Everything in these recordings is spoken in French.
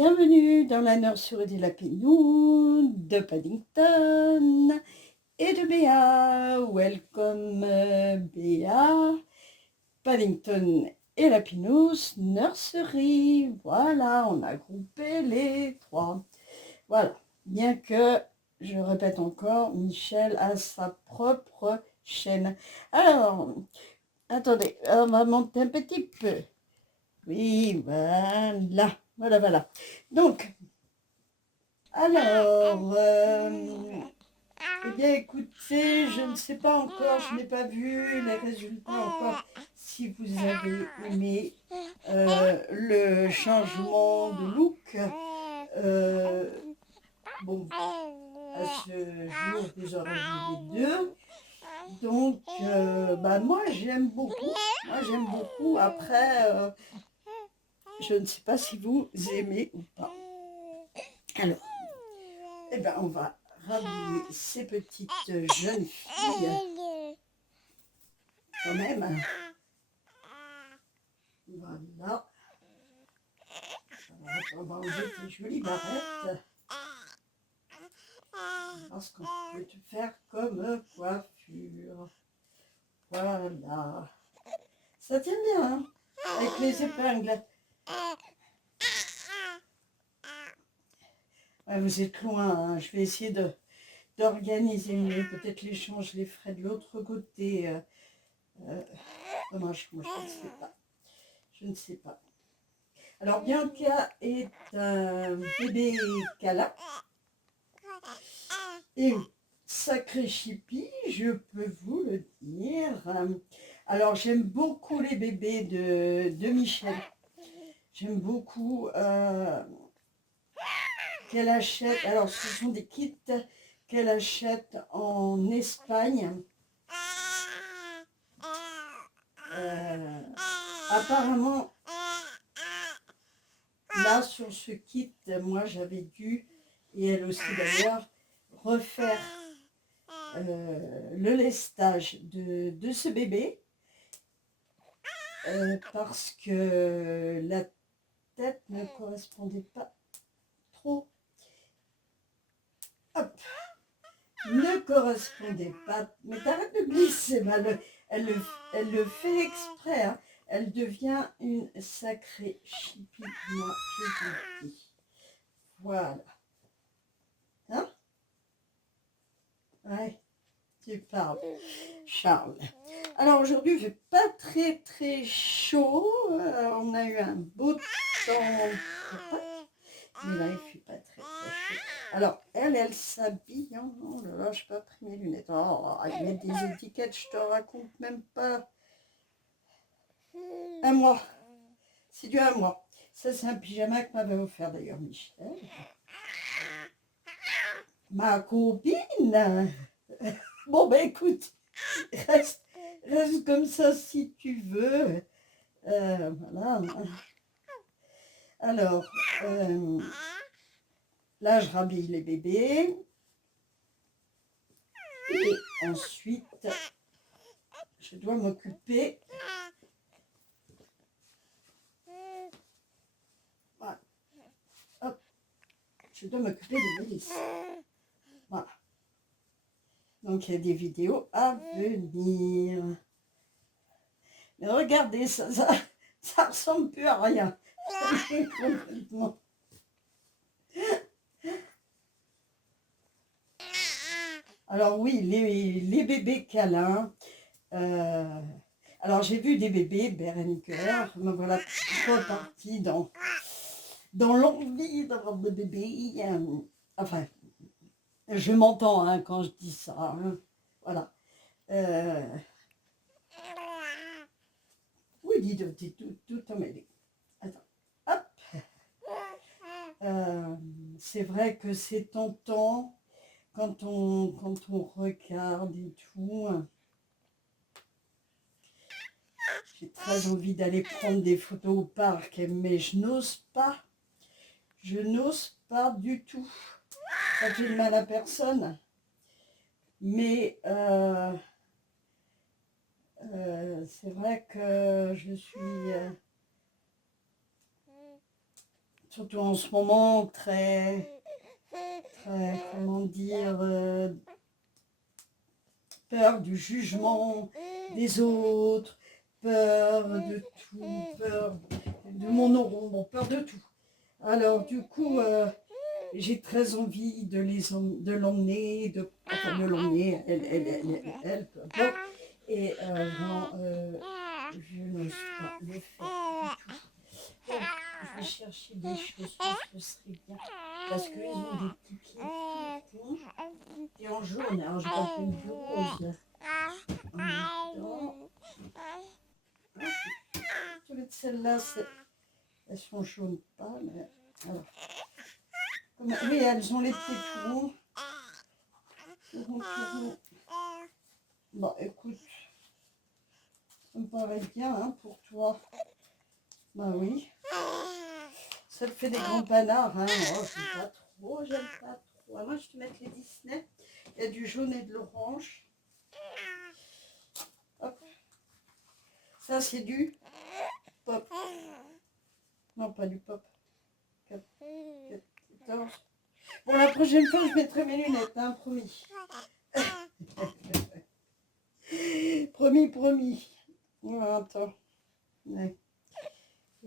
Bienvenue dans la nurserie des lapinous de Paddington et de Béa. Welcome Béa, Paddington et Lapinous Nursery. Voilà, on a groupé les trois. Voilà, bien que, je répète encore, Michel a sa propre chaîne. Alors, attendez, on va monter un petit peu. Oui, voilà, voilà. Donc, alors, eh bien écoutez, je ne sais pas encore, je n'ai pas vu les résultats encore, si vous avez aimé le changement de look. Bon, à ce jour, vous aurez vu les deux. Donc, moi j'aime beaucoup. Moi j'aime beaucoup. Après, je ne sais pas si vous aimez ou pas. Alors, eh ben, on va rhabiller ces petites jeunes filles quand même. Voilà. Alors, on va enlever tes jolies barrettes. Parce qu'on peut te faire comme coiffure. Voilà. Ça tient bien, hein, avec les épingles. Ouais, vous êtes loin, hein. Je vais essayer d'organiser mieux. Peut-être l'échange, je les ferai de l'autre côté. Dommage, moi je ne sais pas. Je ne sais pas. Alors Bianca est un bébé câlin et une sacrée chipie, je peux vous le dire. Alors j'aime beaucoup les bébés de Michel. J'aime beaucoup qu'elle achète. Alors ce sont des kits qu'elle achète en Espagne. Apparemment, là sur ce kit, moi j'avais dû, et elle aussi d'ailleurs, refaire le lestage de ce bébé parce que la tête ne correspondait pas trop. Hop, ne correspondait pas. Mais t'arrêtes de glisser, elle le fait exprès. Hein. Elle devient une sacrée chipie, moi je vous le dis. Voilà. Hein? Ouais, tu parles, Charles. Alors aujourd'hui, il ne fait pas très chaud. On a eu un beau temps. Mais là, il ne fait pas très chaud. Alors, elle s'habille. Oh là là, je n'ai pas pris mes lunettes. Oh, ils mettent des étiquettes, je te raconte même pas. Un mois. C'est du un mois. Ça, c'est un pyjama que m'avait offert d'ailleurs Michel. Ma copine. Bon, ben écoute, reste comme ça si tu veux. Voilà. Alors, là, je rhabille les bébés. Et ensuite, je dois m'occuper. Voilà. Hop. Je dois m'occuper de Mélissa. Voilà. Donc, il y a des vidéos à venir. Mais regardez, ça ressemble plus à rien. Complètement. Alors oui, les bébés câlins. Alors j'ai vu des bébés Berenguer, me voilà repartie dans l'envie d'avoir des bébés. Enfin, je m'entends hein, quand je dis ça. Hein. Voilà. Oui, dis donc, t'es tout emmêlé. Attends. Hop. C'est vrai que c'est tentant quand on regarde et tout. J'ai très envie d'aller prendre des photos au parc, mais je n'ose pas. Je n'ose pas du tout. Ça fait de mal à personne. Mais c'est vrai que je suis surtout en ce moment, très, comment dire, peur du jugement des autres, peur de tout, peur de mon ombre, peur de tout. Alors du coup, j'ai très envie de l'emmener, enfin de l'emmener, elle, peu importe. Et vraiment, je n'ose pas le faire du tout. Bon, je vais chercher des chaussons, ce serait bien. Parce qu'ils ont des petits pieds tout ronds et en jaune. Alors je crois qu'une du rose en même temps. Toutes celles-là, elles sont jaunes pâles. Alors, oui, elles ont les pieds tout ronds. Tout ronds, tout ronds. Bon, écoute, ça me paraît bien hein, pour toi. Bah oui. Ça te fait des grands panards, hein. Oh, j'aime pas trop, j'aime pas trop. Alors, moi, je te mets les Disney. Il y a du jaune et de l'orange. Hop. Ça, c'est du pop. Non, pas du pop. 14. Bon, la prochaine fois, je mettrai mes lunettes, hein, promis. Promis, promis. Oh, attends. Ouais.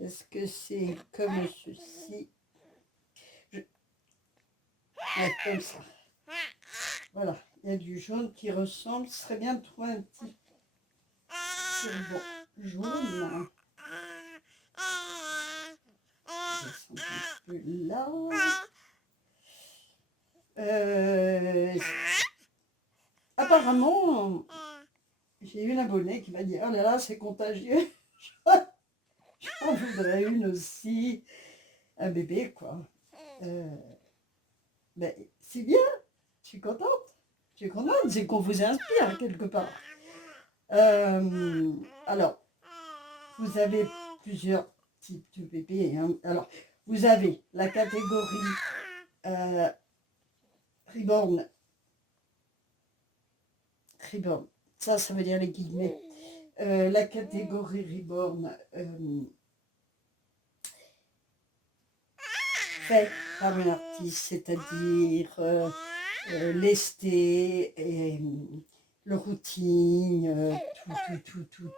Est-ce que c'est comme ceci? Ouais, comme ça. Voilà. Il y a du jaune qui ressemble. Ce serait bien de trouver un petit turban jaune. Un peu là. Apparemment, j'ai eu une abonnée qui m'a dit « Oh là là, c'est contagieux. J'en voudrais une aussi. » Un bébé, quoi. Ben, c'est bien. Je suis contente. Je suis contente. C'est qu'on vous inspire quelque part. Alors, vous avez plusieurs types de bébés. Hein. Alors, vous avez la catégorie reborn. Reborn. Ça veut dire les guillemets. La catégorie reborn fait par un artiste, c'est-à-dire lesté, et, le routine,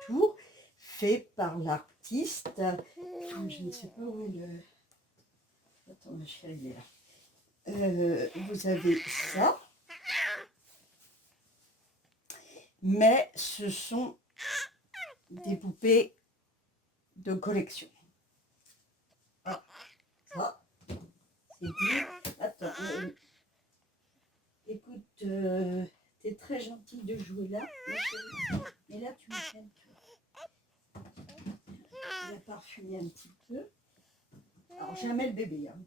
tout, fait par l'artiste. Je ne sais pas où est le... Attends, ma chérie, il est là. Vous avez ça. Mais ce sont des poupées de collection. Ah, ça, c'est dit. Attends, écoute, t'es très gentil de jouer là, mais là tu me gênes. Je vais parfumer un petit peu. Alors jamais le bébé, hein.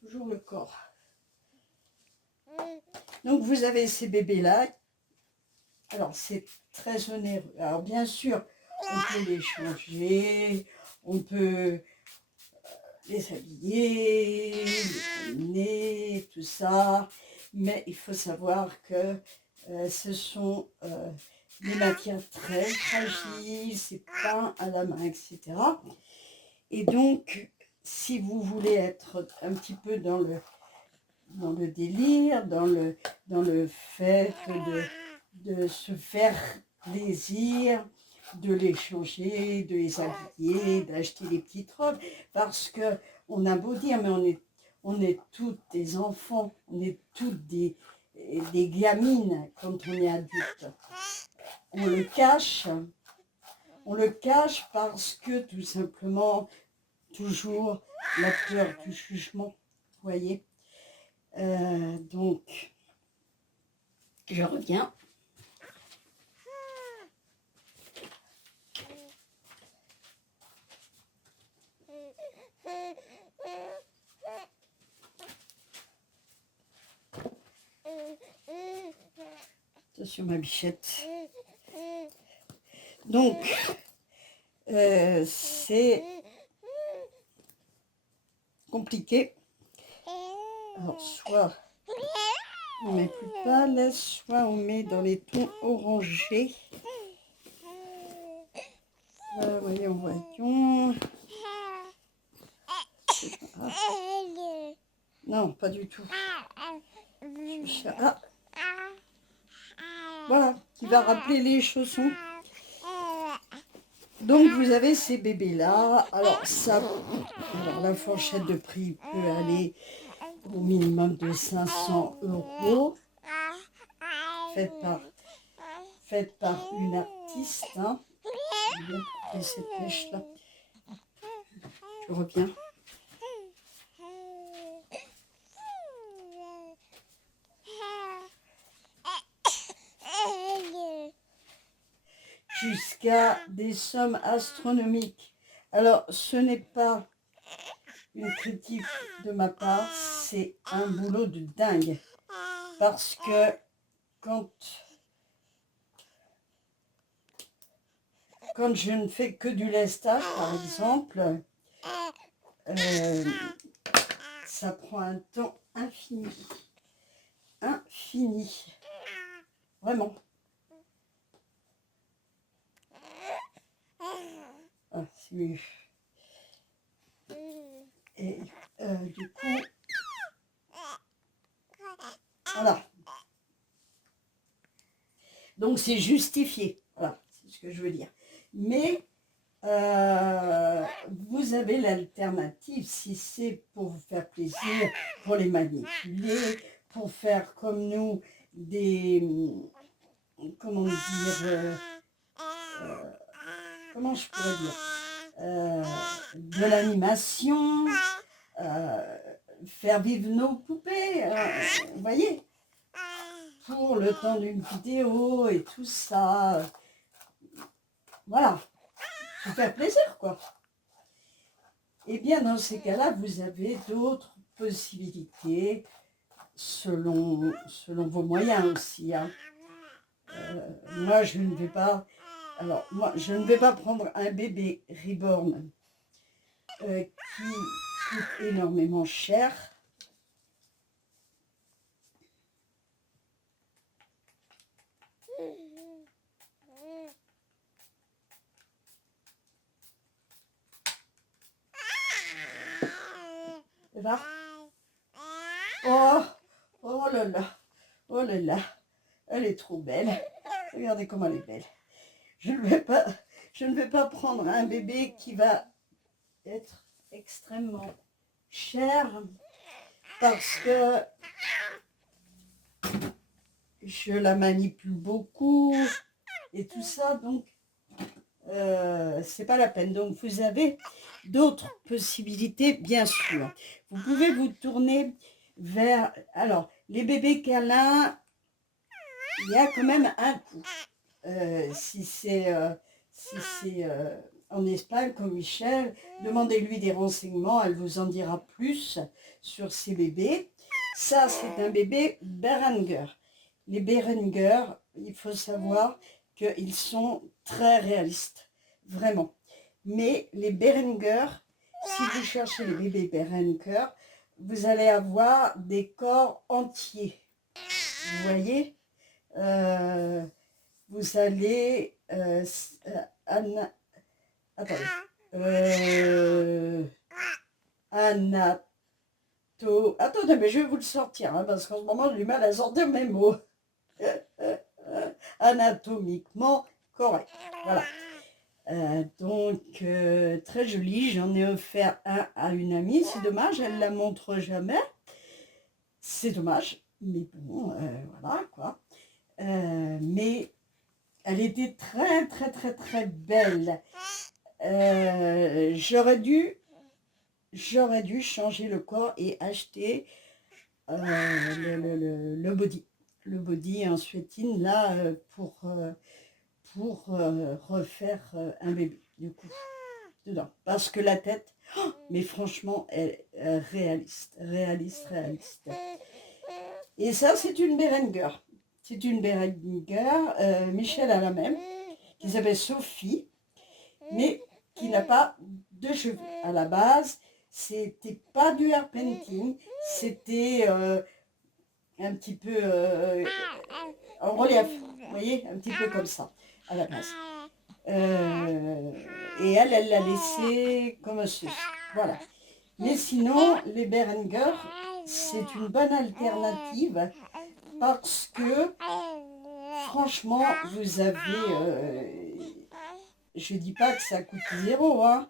Toujours le corps. Donc vous avez ces bébés-là. Alors c'est très onéreux. Alors bien sûr, on peut les changer, on peut les habiller, les promener, tout ça. Mais il faut savoir que ce sont des matières très fragiles, c'est peint à la main, etc. Et donc, si vous voulez être un petit peu dans le délire, dans le fait de se faire plaisir, de les changer, de les habiller, d'acheter des petites robes, parce que on a beau dire, mais on est toutes des enfants, on est toutes des gamines quand on est adulte. On le cache parce que tout simplement, toujours la peur du jugement, vous voyez. Donc, je reviens. Attention ma bichette. Donc, c'est compliqué. Alors, soit on met plus pâle, soit on met dans les tons orangés. Voyons, voyons. Ah. Non, pas du tout. Ah. Voilà, qui va rappeler les chaussons. Donc vous avez ces bébés-là. Alors ça, alors la fourchette de prix peut aller au minimum de 500 €. Faite par une artiste. Hein. Je vais couper cette mèche-là. Je reviens. Jusqu'à des sommes astronomiques. Alors, ce n'est pas une critique de ma part, c'est un boulot de dingue. Parce que quand je ne fais que du lestage, par exemple, ça prend un temps infini. Infini. Vraiment. Ah, c'est mieux. Et du coup, voilà. Donc c'est justifié. Voilà, c'est ce que je veux dire. Mais vous avez l'alternative si c'est pour vous faire plaisir, pour les manipuler, pour faire comme nous des, comment dire, comment je pourrais dire, de l'animation, faire vivre nos poupées, vous voyez, pour le temps d'une vidéo et tout ça, voilà, pour faire plaisir quoi. Et bien dans ces cas-là, vous avez d'autres possibilités selon vos moyens aussi. Hein. Moi, je ne vais pas... Alors, moi, je ne vais pas prendre un bébé reborn qui coûte énormément cher. Là. Oh là là, oh là là, elle est trop belle. Regardez comment elle est belle. Je ne vais pas prendre un bébé qui va être extrêmement cher parce que je la manipule beaucoup et tout ça, donc c'est pas la peine. Donc vous avez d'autres possibilités, bien sûr. Vous pouvez vous tourner vers... Alors, les bébés câlins, il y a quand même un coût. Si c'est en Espagne comme Michel, demandez-lui des renseignements, elle vous en dira plus sur ces bébés. Ça, c'est un bébé Beranger. Les Beranger, il faut savoir qu'ils sont très réalistes, vraiment. Mais les Beranger, si vous cherchez les bébés Beranger, vous allez avoir des corps entiers. Vous voyez vous allez... attendez. Attendez, mais je vais vous le sortir, hein, parce qu'en ce moment, j'ai du mal à sortir mes mots. Anatomiquement correct. Voilà. Donc, très joli. J'en ai offert un à une amie. C'est dommage, elle ne la montre jamais. C'est dommage. Mais bon, voilà, quoi. Mais elle était très, très, très, très belle. J'aurais dû changer le corps et acheter le body. Le body en suétine, là, pour refaire un bébé, du coup, dedans. Parce que la tête, oh, mais franchement, elle est réaliste. Et ça, c'est une Berenger. C'est une Berenger, Michel a la même, qui s'appelle Sophie, mais qui n'a pas de cheveux. À la base, c'était pas du hair painting, c'était un petit peu en relief, vous voyez, un petit peu comme ça, à la base. et elle l'a laissé comme un sus. Voilà. Mais sinon, les Behringer, c'est une bonne alternative parce que, franchement, vous avez... je dis pas que ça coûte zéro, hein.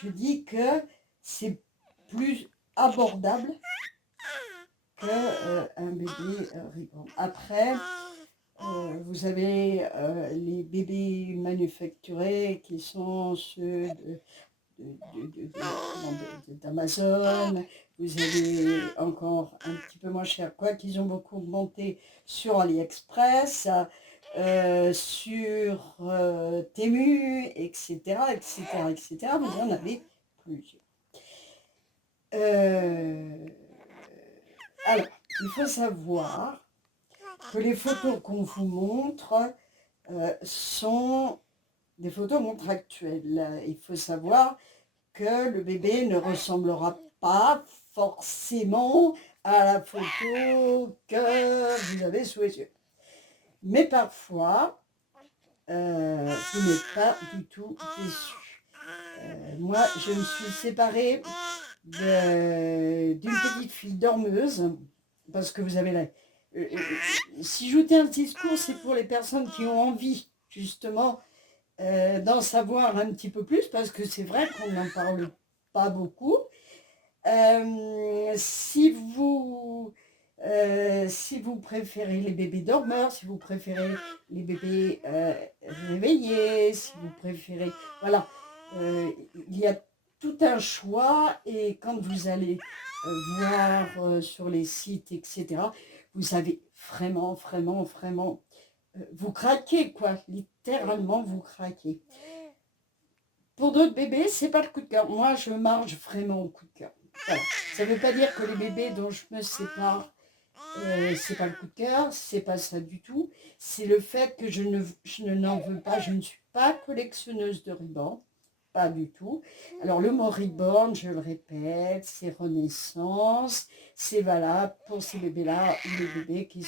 Je dis que c'est plus abordable qu'un bébé reborn. Après, vous avez les bébés manufacturés qui sont ceux d'Amazon. Vous avez encore un petit peu moins cher, quoi qu'ils ont beaucoup augmenté sur AliExpress, sur Temu, etc., etc., etc. Vous en avez plusieurs. Alors, il faut savoir que les photos qu'on vous montre sont des photos montre actuelles. Il faut savoir que le bébé ne ressemblera pas forcément à la photo que vous avez sous les yeux. Mais parfois, vous n'êtes pas du tout déçu. Moi, je me suis séparée d'une petite fille dormeuse, parce que vous avez la... si je vous tiens un discours, c'est pour les personnes qui ont envie, justement, d'en savoir un petit peu plus, parce que c'est vrai qu'on n'en parle pas beaucoup. Si vous préférez les bébés dormeurs, si vous préférez les bébés réveillés, si vous préférez... Voilà, il y a tout un choix et quand vous allez voir sur les sites, etc., vous avez vraiment, vraiment, vraiment... vous craquez, quoi, littéralement, vous craquez. Pour d'autres bébés, c'est pas le coup de cœur. Moi, je marche vraiment au coup de cœur. Voilà. Ça ne veut pas dire que les bébés dont je me sépare, c'est pas le coup de cœur, c'est pas ça du tout. C'est le fait que je n'en veux pas, je ne suis pas collectionneuse de rubans, pas du tout. Alors le mot reborn, je le répète, c'est renaissance, c'est valable pour ces bébés-là ou les bébés qui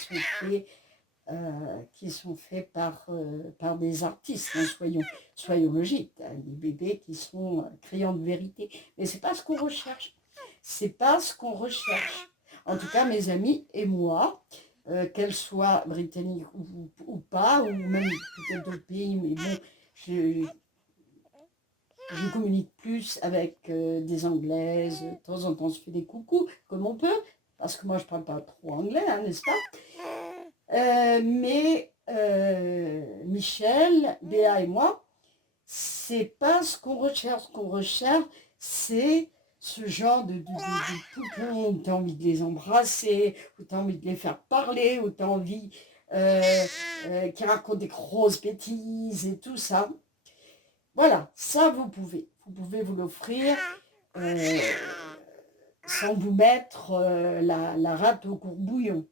sont faits par des artistes, hein, soyons logiques, hein, des bébés qui sont criants de vérité. Mais c'est pas ce qu'on recherche. C'est pas ce qu'on recherche. En tout cas, mes amis et moi, qu'elles soient britanniques ou pas, ou même peut-être d'autres pays, mais bon, je communique plus avec des Anglaises. De temps en temps, on se fait des coucous, comme on peut, parce que moi, je parle pas trop anglais, hein, n'est-ce pas? Mais Michel, Béa et moi, c'est pas ce qu'on recherche. Ce qu'on recherche, c'est ce genre de poupons où tu as envie de les embrasser, où tu as envie de les faire parler, où tu as envie qui racontent des grosses bêtises et tout ça. Voilà, ça vous pouvez. Vous pouvez vous l'offrir sans vous mettre la rate au courbouillon.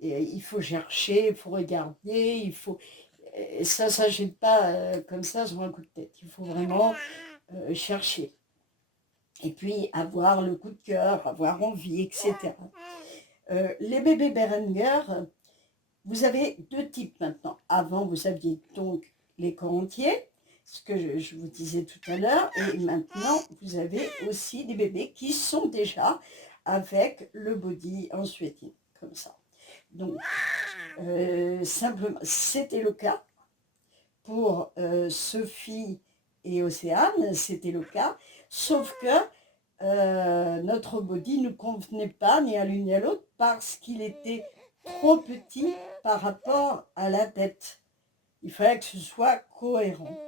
Et il faut chercher, il faut regarder, il faut... Et ça ne s'achète pas comme ça sur un coup de tête. Il faut vraiment chercher. Et puis avoir le coup de cœur, avoir envie, etc. Les bébés Behringer, vous avez deux types maintenant. Avant, vous aviez donc les corps entiers, ce que je vous disais tout à l'heure. Et maintenant, vous avez aussi des bébés qui sont déjà avec le body en suétine, comme ça. Donc, simplement, c'était le cas pour Sophie et Océane, c'était le cas, sauf que notre body ne convenait pas ni à l'une ni à l'autre parce qu'il était trop petit par rapport à la tête. Il fallait que ce soit cohérent.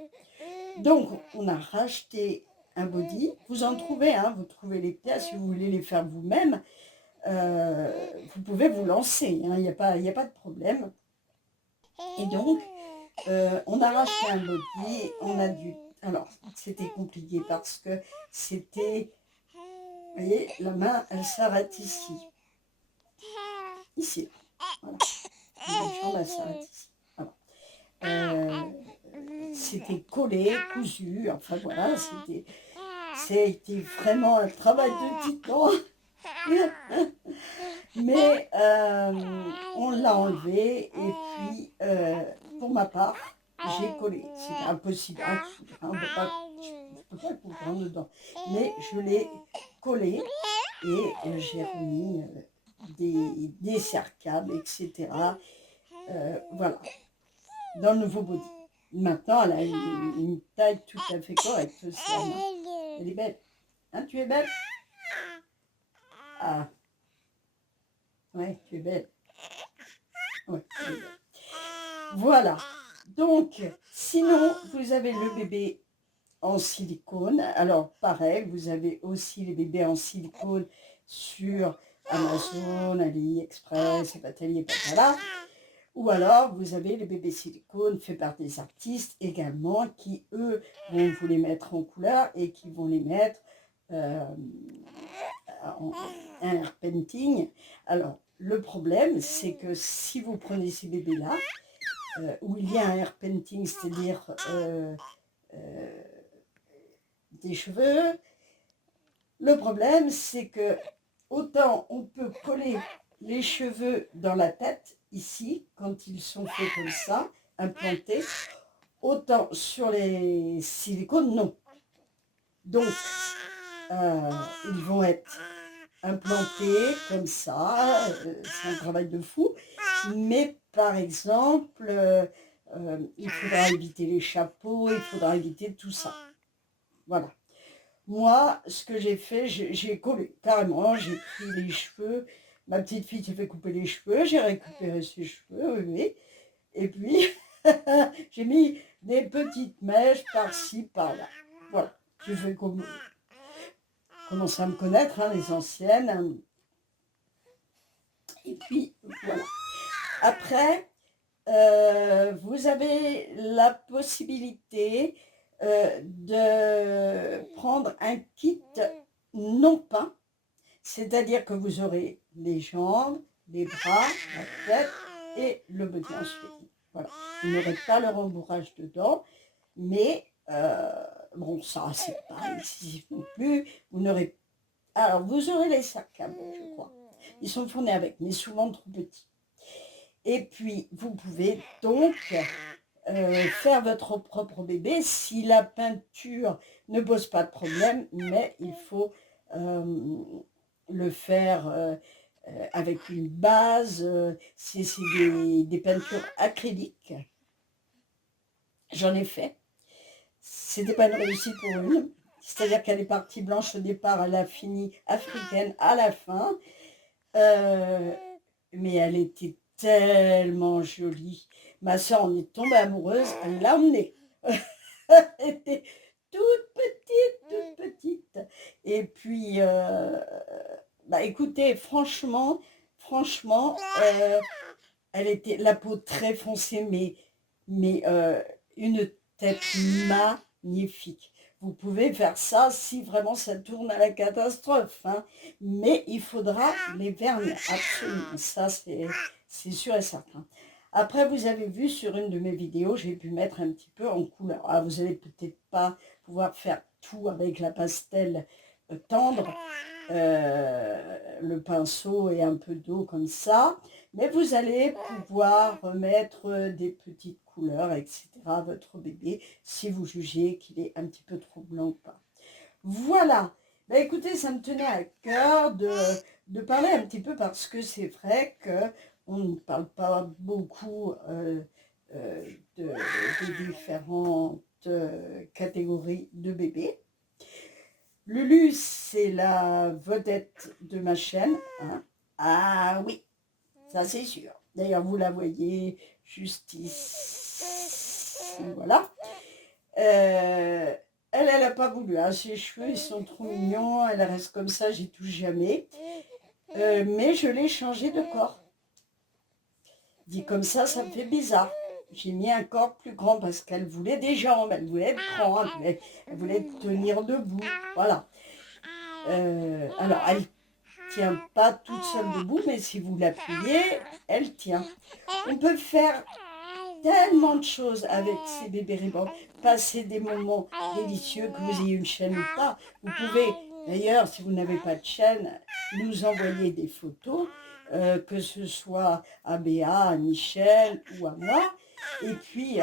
Donc, on a racheté un body. Vous en trouvez, hein, vous trouvez les pièces, si vous voulez les faire vous-même. Vous pouvez vous lancer, hein, il n'y a pas de problème. Et donc, on a racheté un body, on a dû... Alors, c'était compliqué parce que c'était... Vous voyez, la main, elle s'arrête ici. Ici, voilà. La jambe, elle s'arrête ici. Voilà. C'était collé, cousu, enfin voilà, c'était vraiment un travail de titan. Mais on l'a enlevé et puis pour ma part, j'ai collé. C'était impossible. Hein, on peut pas, peux pas comprendre dedans. Mais je l'ai collé et j'ai remis des cercles, etc. Voilà, dans le nouveau body. Maintenant, elle a une taille tout à fait correcte aussi. Elle est belle. Hein, tu es belle? Ah, ouais, tu es belle. Ouais, tu es belle. Voilà. Donc, sinon, vous avez le bébé en silicone. Alors, pareil, vous avez aussi les bébés en silicone sur Amazon, AliExpress, et patali et patala. Ou alors, vous avez les bébés silicone faits par des artistes également qui, eux, vont vous les mettre en couleur et qui vont les mettre en un air painting. Alors, le problème, c'est que si vous prenez ces bébés-là, où il y a un air painting, c'est-à-dire des cheveux, le problème, c'est que autant on peut coller les cheveux dans la tête, ici, quand ils sont faits comme ça, implantés, autant sur les silicones, non. Donc, ils vont être implantés comme ça, c'est un travail de fou, mais par exemple, il faudra éviter les chapeaux, il faudra éviter tout ça. Voilà. Moi, ce que j'ai fait, j'ai collé, carrément, j'ai pris les cheveux, ma petite fille s'est fait couper les cheveux, j'ai récupéré ses cheveux, oui, et puis j'ai mis des petites mèches par-ci, par-là. Voilà, je fais comme commencer à me connaître, hein, les anciennes. Et puis, voilà. Après, vous avez la possibilité de prendre un kit non peint, c'est-à-dire que vous aurez les jambes, les bras, la tête et le body ensuite. Voilà. Vous n'aurez pas le rembourrage dedans, mais bon, ça, c'est pas excessif non plus. Vous n'aurez. Alors, vous aurez les sacs à main, je crois. Ils sont fournis avec, mais souvent trop petits. Et puis, vous pouvez donc faire votre propre bébé si la peinture ne pose pas de problème, mais il faut le faire avec une base, c'est des peintures acryliques. J'en ai fait. C'était pas une réussite pour une. C'est-à-dire qu'elle est partie blanche au départ, elle a fini africaine à la fin. Mais elle était tellement jolie. Ma soeur en est tombée amoureuse, elle l'a emmenée. Elle était toute petite. Et puis, bah écoutez, franchement, elle était la peau très foncée, mais une tête magnifique. Vous pouvez faire ça si vraiment ça tourne à la catastrophe, hein. Mais il faudra les vernir, absolument. Ça, c'est sûr et certain. Après, vous avez vu sur une de mes vidéos, j'ai pu mettre un petit peu en couleur. Ah, vous n'allez peut-être pas pouvoir faire tout avec la pastel tendre, le pinceau et un peu d'eau comme ça. Mais vous allez pouvoir mettre des petites couleurs, etc. à votre bébé si vous jugez qu'il est un petit peu trop blanc ou pas. Voilà. Bah, écoutez, ça me tenait à cœur de parler un petit peu parce que c'est vrai qu'on ne parle pas beaucoup de différentes catégories de bébés. Lulu, c'est la vedette de ma chaîne, hein. Ah oui, ça c'est sûr. D'ailleurs, vous la voyez juste ici. Voilà. Elle n'a pas voulu. Hein. Ses cheveux, ils sont trop mignons. Elle reste comme ça, j'y touche jamais. Mais je l'ai changé de corps. Dit comme ça me fait bizarre. J'ai mis un corps plus grand parce qu'elle voulait des jambes, elle voulait être grande, elle voulait tenir debout. Voilà. Alors, elle tient pas toute seule debout, mais si vous l'appuyez, elle tient. On peut faire tellement de choses avec ces bébés reborn, passer des moments délicieux, que vous ayez une chaîne ou pas. Vous pouvez, d'ailleurs, si vous n'avez pas de chaîne, nous envoyer des photos que ce soit à Béa, à Michel ou à moi. Et puis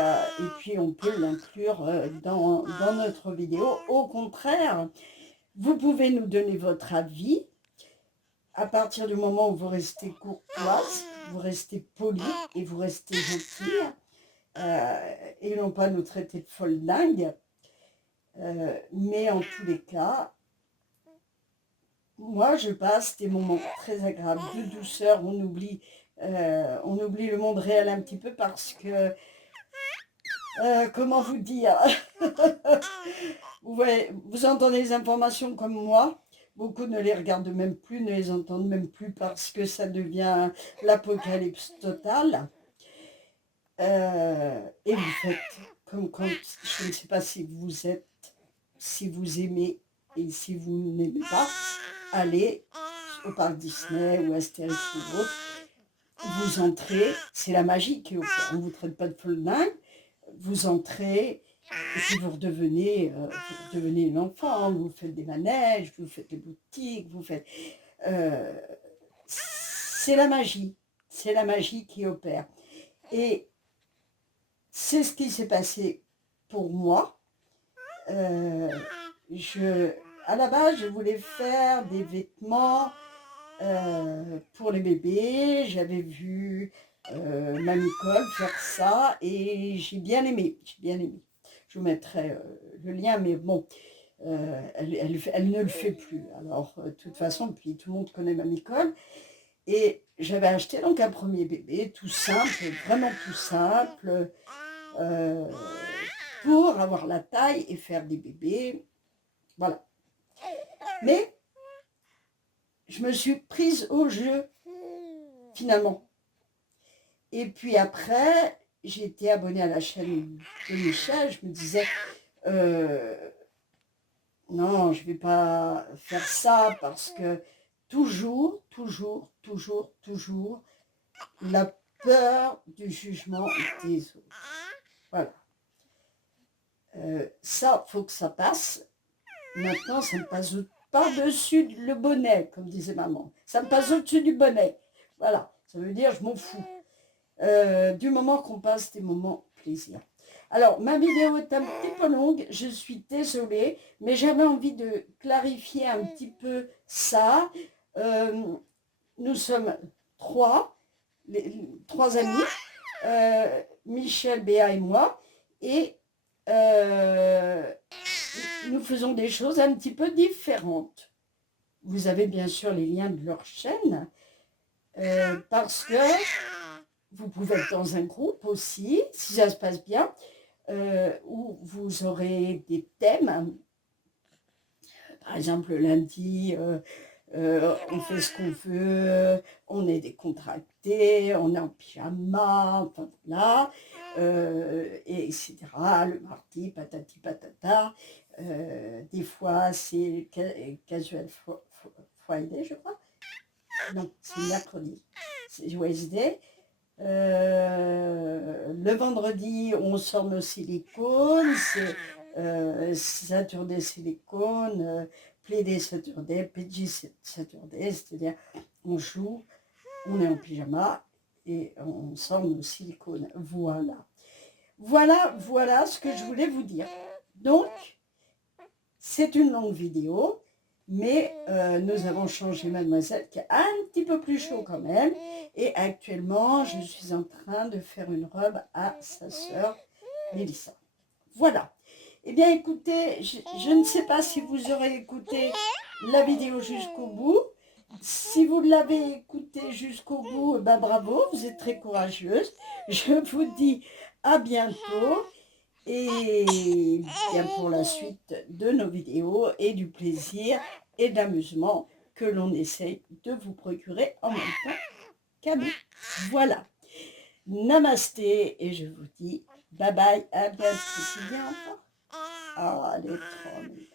on peut l'inclure dans notre vidéo. Au contraire, vous pouvez nous donner votre avis à partir du moment où vous restez courtoise, vous restez poli et vous restez gentille, et non pas nous traiter de folle dingue. Mais en tous les cas, moi je passe des moments très agréables, de douceur, on oublie le monde réel un petit peu parce que, comment vous dire, ouais, vous entendez les informations comme moi, beaucoup ne les regardent même plus, ne les entendent même plus parce que ça devient l'apocalypse totale. Et vous faites comme quand, je ne sais pas si vous êtes, si vous aimez et si vous n'aimez pas, allez au parc Disney ou Astérix ou autre, vous entrez, c'est la magie qui opère, on ne vous traite pas de folle dingue, vous entrez et puis vous redevenez une enfant, vous faites des manèges, vous faites des boutiques, vous faites... c'est la magie qui opère. Et c'est ce qui s'est passé pour moi. À la base, je voulais faire des vêtements pour les bébés. J'avais vu Mamie Cole faire ça et j'ai bien aimé. Je vous mettrai le lien, mais bon, elle ne le fait plus. Alors, de toute façon, puis tout le monde connaît Mamie Cole. Et j'avais acheté donc un premier bébé, tout simple, vraiment tout simple, pour avoir la taille et faire des bébés. Voilà. Mais je me suis prise au jeu, finalement. Et puis après, j'ai été abonnée à la chaîne de Michel. Je me disais, non, je ne vais pas faire ça parce que toujours, la peur du jugement des autres. Voilà. Ça, faut que ça passe. Maintenant, ça me passe par-dessus le bonnet, comme disait maman. Ça me passe au-dessus du bonnet. Voilà, ça veut dire je m'en fous. Du moment qu'on passe des moments plaisir. Alors, ma vidéo est un petit peu longue, je suis désolée, mais j'avais envie de clarifier un petit peu ça. Nous sommes trois amis, Michel, Béa et moi, et nous faisons des choses un petit peu différentes. Vous avez bien sûr les liens de leur chaîne, parce que vous pouvez être dans un groupe aussi, si ça se passe bien, où vous aurez des thèmes. Par exemple, le lundi, on fait ce qu'on veut, on est décontracté, on est en pyjama, enfin voilà, et etc. Le mardi, patati patata. Des fois, c'est Casual Friday, je crois. Non, c'est mercredi. C'est Wednesday. Le vendredi, on sort nos silicones. C'est Saturday silicone, Playday Saturday, PG Saturday, c'est-à-dire on joue, on est en pyjama et on sort nos silicones. Voilà ce que je voulais vous dire. Donc, c'est une longue vidéo, mais nous avons changé Mademoiselle, qui est un petit peu plus chaud quand même. Et actuellement, je suis en train de faire une robe à sa sœur, Mélissa. Voilà. Eh bien, écoutez, je ne sais pas si vous aurez écouté la vidéo jusqu'au bout. Si vous l'avez écoutée jusqu'au bout, ben bravo, vous êtes très courageuse. Je vous dis à bientôt. Et bien pour la suite de nos vidéos et du plaisir et de l'amusement que l'on essaye de vous procurer en même temps qu'à nous. Voilà. Namasté et je vous dis bye bye, à bientôt. Tu viens encore? Ah, elle est trop mignonne.